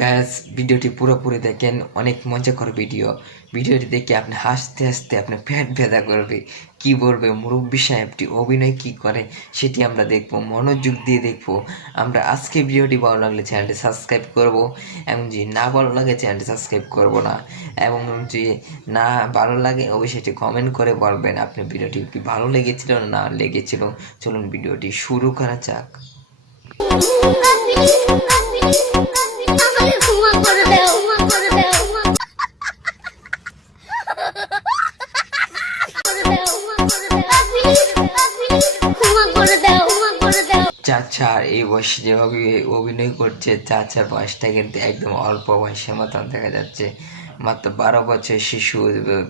Guys ভিডিওটি পুরোপুরি দেখেন, অনেক মজাকর ভিডিওটি দেখে আপনি হাসতে হাসতে আপনার পেট ব্যথা করবে। কি বলবে মুরব্বী সাহেবটি অভিনয় কি করে সেটি আমরা দেখবো, মনোযোগ দিয়ে দেখবো আমরা। আজকে ভিডিওটি ভালো লাগলে চ্যানেলটি সাবস্ক্রাইব করব, এবং যদি না ভালো লাগে চ্যানেলটি সাবস্ক্রাইব করব না, এবং যদি না ভালো লাগে অবশ্যই এটি কমেন্ট করে বলবেন আপনার ভিডিওটি কি ভালো লেগেছিল না লেগেছিল। চলুন ভিডিওটি শুরু করা যাক। চাচার এই বয়সে যেভাবে অভিনয় করছে, চাচার বয়সটা কিন্তু একদম অল্প বয়সের মতন দেখা যাচ্ছে। মাত্র 12 বছর শিশু,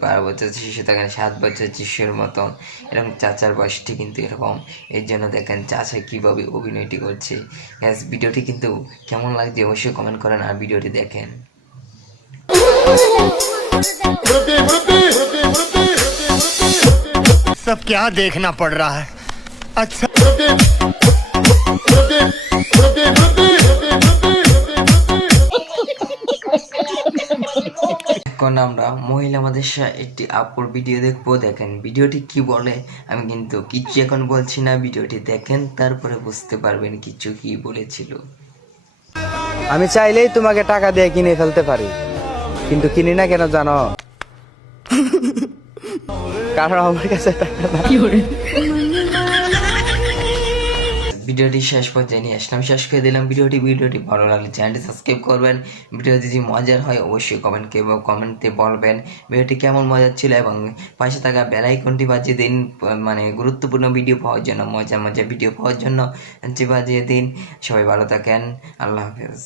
12 বছর শিশু দেখেন 7 বছর শিশুর মতন, এরকম চাচার বয়সটি কিন্তু এরকম। এর জন্য দেখেন চাচা কীভাবে অভিনয়টি করছে। গ্যাস ভিডিওটি কিন্তু কেমন লাগছে অবশ্যই কমেন্ট করেন, আর ভিডিওটি দেখেন। सब क्या देखना पड़ रहा है। अच्छा এখন আমরা মহিলা মাদ্রাসা একটি আপুর ভিডিও দেখবো। দেখেন ভিডিওটি কি বলে, আমি কিন্তু কিছু এখন বলছি না, ভিডিওটি দেখেন তারপরে বুঝতে পারবেন কিছু কি বলেছিল। আমি চাইলেই তোমাকে টাকা দিয়ে কিনে ফেলতে পারি, কিন্তু কিনি না কেন জানো? কারণ আমার কাছে টাকা নাই। ভিডিওটি শেষ পর্যায়ে নিয়ে আসলাম, শেষ করে দিলাম ভিডিওটি ভালো লাগলে চ্যানেলটি সাবস্ক্রাইব করবেন। ভিডিও যদি মজার হয় অবশ্যই কমেন্টে বলবেন ভিডিওটি কেমন মজার ছিল, এবং পাশে থাকা বেল আইকনটি বাজিয়ে দিন, মানে গুরুত্বপূর্ণ ভিডিও পাওয়ার জন্য, মজার ভিডিও পাওয়ার জন্য বাজিয়ে দিন। সবাই ভালো থাকেন, আল্লাহ হাফেজ।